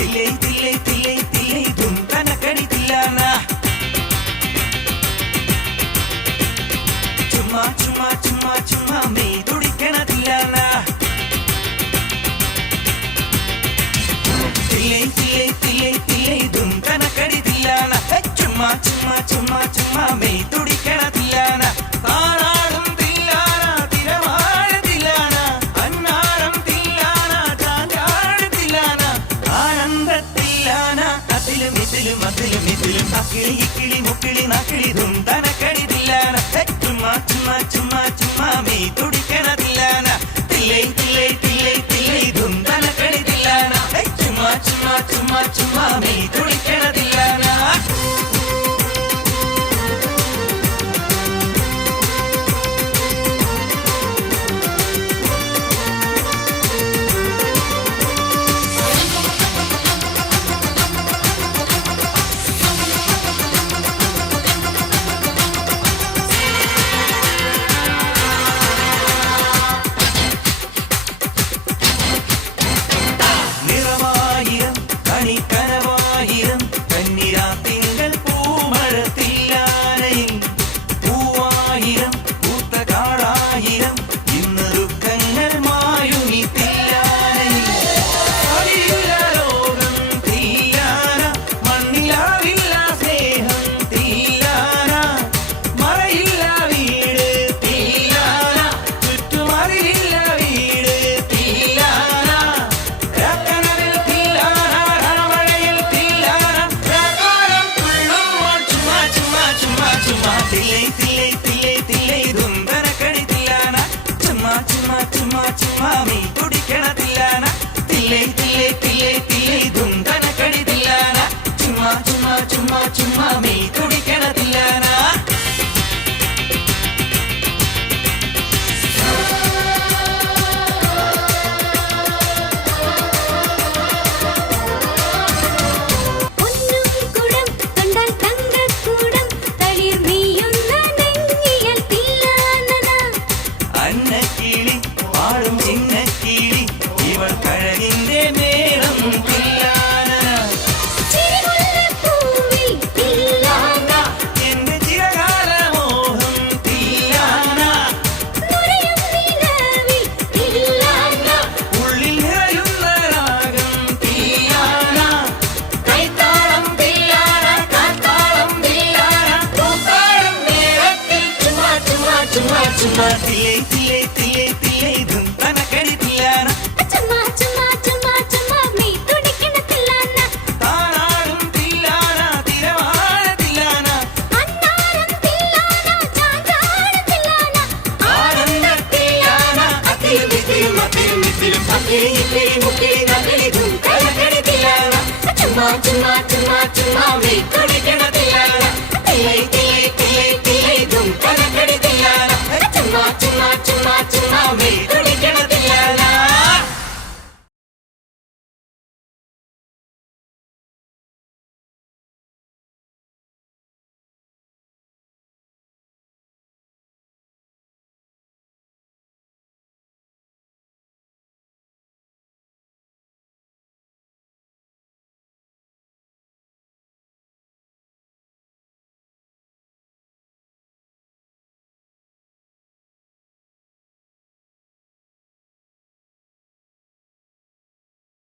delay, delay, delay. ഇതിലും തക്കിളി ഇക്കിളി മുക്കിളി നക്കിളി തും തനക്കടി തില്ലാന ചുമ്മാ ചുമ്മാ ചുമ്മാ ചുമ്മാ മീ തുടി അന്നക്കിളി പാടും ചിങ്ങക്കിളി ഇവൾ കഴകിന്റെ മേളം ചുമ്മാ ചുമ്മാ. ചുമ്മാ கிளி கிளி முக்கிளி நக்கிளி தும் கலக்கடி தில்லா சும்மா சும்மா சும்மா சும்மா மேக்கடி